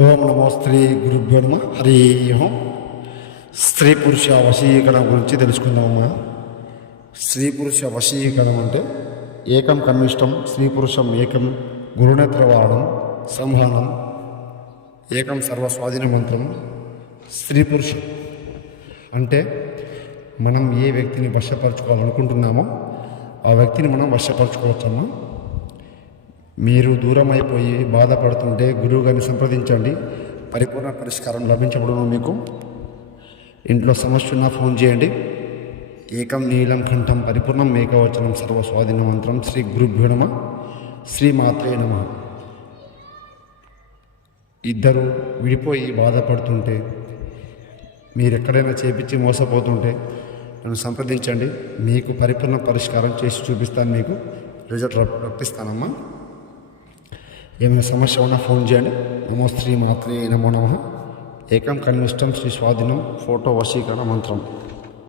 ఓం నమో స్త్రీ గురు నమ. హరి ఓం. స్త్రీ పురుష వశీకరణం గురించి తెలుసుకుందామమ్మా. స్త్రీ పురుష వశీకరణం అంటే ఏకం కనిష్టం స్త్రీ పురుషం ఏకం గురునేత్రవారణం సంహానం ఏకం సర్వస్వాధీన మంత్రం స్త్రీ పురుషం. అంటే మనం ఏ వ్యక్తిని వశపరచుకోవాలనుకుంటున్నామో ఆ వ్యక్తిని మనం వశపరచుకోవచ్చమ్మా. మీరు దూరం అయిపోయి బాధపడుతుంటే గురువు గారిని సంప్రదించండి. పరిపూర్ణ పరిష్కారం లభించబడును మీకు. ఇంట్లో సమస్య ఉన్నా ఫోన్ చేయండి. ఏకం నీలం కంఠం పరిపూర్ణం మేకవచనం సర్వ స్వాధీన మంత్రం శ్రీ గురుభ్యో నమ శ్రీమాత్రే నమ. ఇద్దరు విడిపోయి బాధపడుతుంటే మీరు ఎక్కడైనా చేపించి మోసపోతుంటే నన్ను సంప్రదించండి. మీకు పరిపూర్ణ పరిష్కారం చేసి చూపిస్తాను మీకు. రిజల్ట్ రప్పిస్తానమ్మా. ఏమైనా సమస్య ఉన్నా ఫోన్ చేయండి. నమో శ్రీ మాత్రే నమో నమ. ఏకం కనిష్టం శ్రీ స్వాధీనం. ఫోటో వశీకరణ మంత్రం.